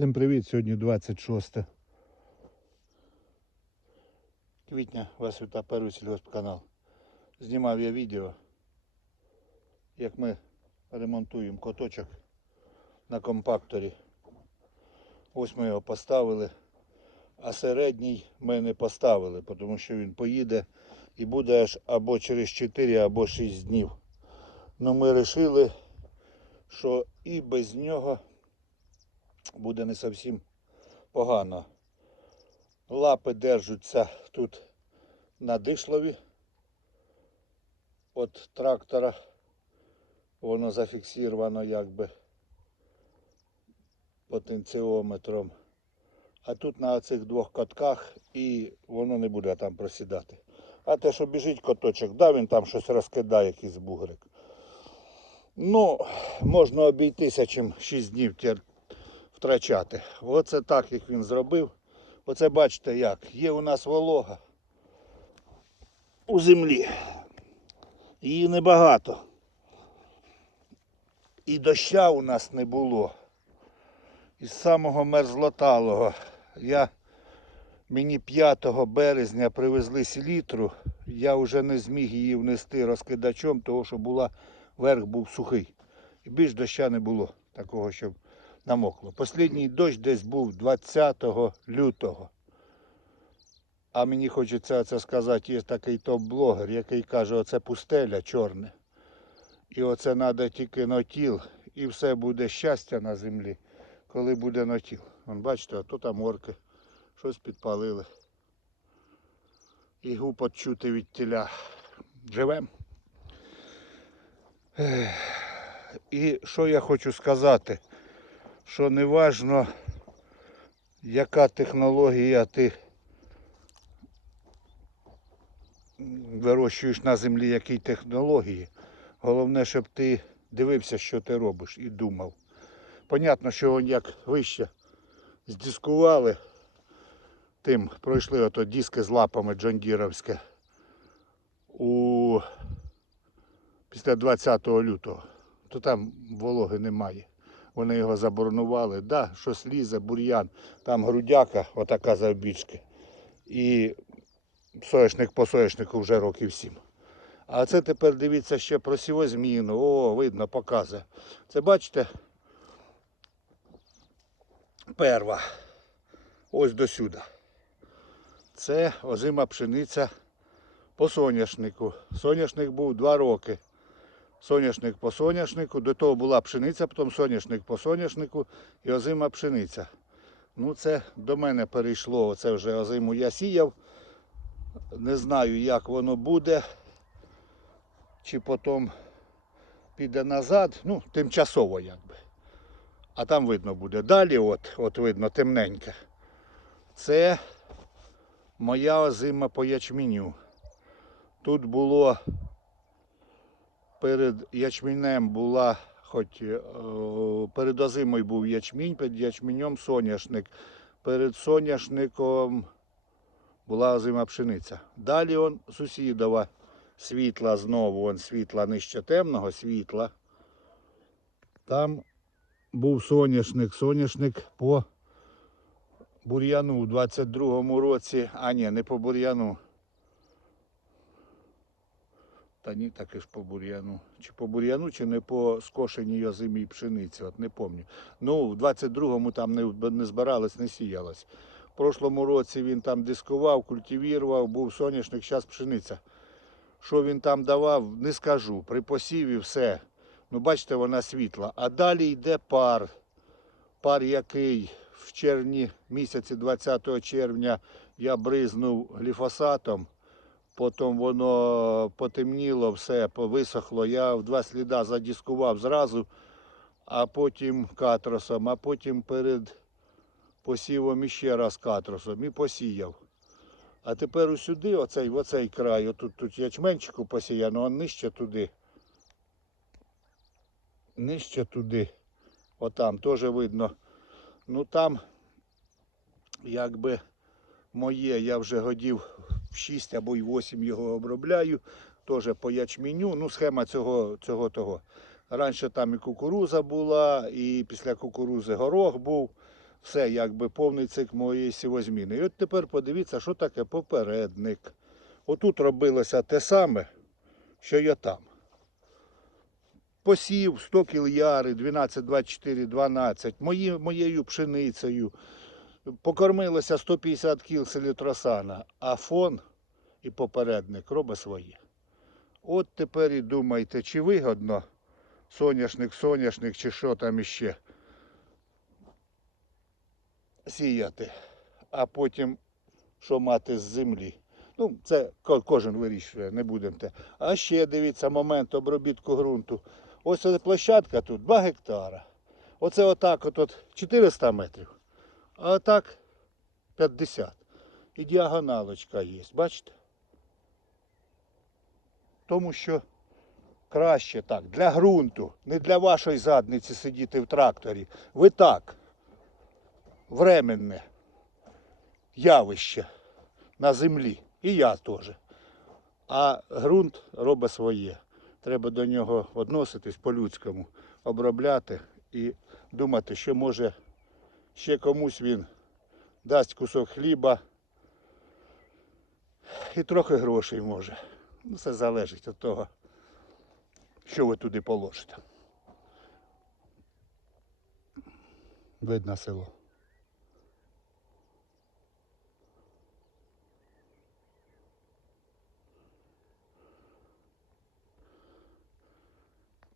Всім привіт! Сьогодні 26 квітня вас вітає перший сільгоспканал. Знімав я відео, як ми ремонтуємо коточок на компакторі. Ось ми його поставили, а середній ми не поставили, тому що він поїде і буде аж або через 4, або 6 днів. Ну ми вирішили, що і без нього буде не зовсім погано. Лапи держаться тут на дишлові від трактора. Воно зафіксовано якби потенціометром. А тут на цих двох катках і воно не буде там просідати. А те, що біжить коточок, да, він там щось розкидає, якийсь бугрик. Ну, можна обійтися, чим 6 днів втрачати. Оце так, як він зробив. Оце бачите як. Є у нас волога у землі. Її небагато. І доща у нас не було. Із самого мерзлоталого. Я, мені 5 березня привезли селітру. Я вже не зміг її внести розкидачом, тому що була, верх був сухий. І більш доща не було такого, щоб намокло. Послідній дощ десь був 20 лютого. А мені хочеться це сказати, є такий топ-блогер, який каже, оце пустеля чорне. І оце треба тільки нотіл, і все буде щастя на землі, коли буде нотіл. Вон бачите, а тут там орки щось підпалили. І гупот чути від тіля. Живем. І що я хочу сказати? Що не важно, яка технологія ти вирощуєш на землі, які технології. Головне, щоб ти дивився, що ти робиш і думав. Понятно, що он як вище здискували, тим пройшли ото диски з лапами Джондіровське у після 20 лютого, то там вологи немає. Вони його заборонували. Да, щось лізе, бур'ян, там грудяка, отака завбічки. І соняшник по соняшнику вже років сім. А це тепер дивіться ще про сівозміну. О, видно, показує. Це бачите? Перва. Ось до сюди. Це озима пшениця по соняшнику. Соняшник був два роки соняшник по соняшнику, до того була пшениця, потім соняшник по соняшнику і озима пшениця. Ну це до мене перейшло, оце вже озиму я сіяв. Не знаю, як воно буде, чи потім піде назад, ну, тимчасово якби. А там видно буде. Далі, от, от видно, темненьке. Це моя озима по ячменю. Тут було перед ячменем була, хоч е, перед озимою був ячмінь, перед ячменем соняшник. Перед соняшником була озима пшениця. Далі он сусідова світла знову, он світла нижче темного світла. Там був соняшник, соняшник по бур'яну у 22-му році, а ні, не по бур'яну. Та ні, таки ж по бур'яну. Чи по бур'яну, чи не по скошеній озимій пшениці, от не пам'ятаю. Ну, в 22-му там не, не збиралось, не сіялось. В прошлому році він там дискував, культивував, був соняшник, зараз пшениця. Що він там давав, не скажу. При посіві все. Ну, бачите, вона світла. А далі йде пар. Пар, який в червні місяці, 20 червня, я бризнув гліфосатом. Потім воно потемніло, все висохло. Я в два сліда задіскував зразу, а потім катросом, а потім перед посівом іще раз катросом і посіяв. А тепер усюди, оцей, в оцей край, отут тут ячменчику посіяно, а нижче туди. Нижче туди. Отам теж видно. Ну там, якби моє, я вже годів 6 або й 8 його обробляю, теж по ячменю. Ну, схема цього цього того. Раніше там і кукуруза була, і після кукурузи горох був. Все, якби повний цикл моєї сівозміни. І от тепер подивіться, що таке попередник. Отут робилося те саме, що я там. Посів 100 кіл яри, 12, 24, 12, мої, моєю пшеницею. Покормилося 150 кіл селітросана, а фон і попередник робить своє. От тепер і думайте, чи вигодно соняшник, соняшник, чи що там іще сіяти, а потім що мати з землі. Ну, це кожен вирішує, не будемо те. А ще дивіться момент обробітку ґрунту. Ось площадка тут 2 гектара. Оце отак от, от 400 метрів, а отак 50. І діагоналочка є, бачите? Тому що краще так, для ґрунту, не для вашої задниці сидіти в тракторі. Ви так, временне явище на землі. І я теж. А ґрунт робить своє. Треба до нього відноситись по-людському, обробляти і думати, що може ще комусь він дасть кусок хліба і трохи грошей може. Ну, Все залежить від того, що ви туди положите. Видно село.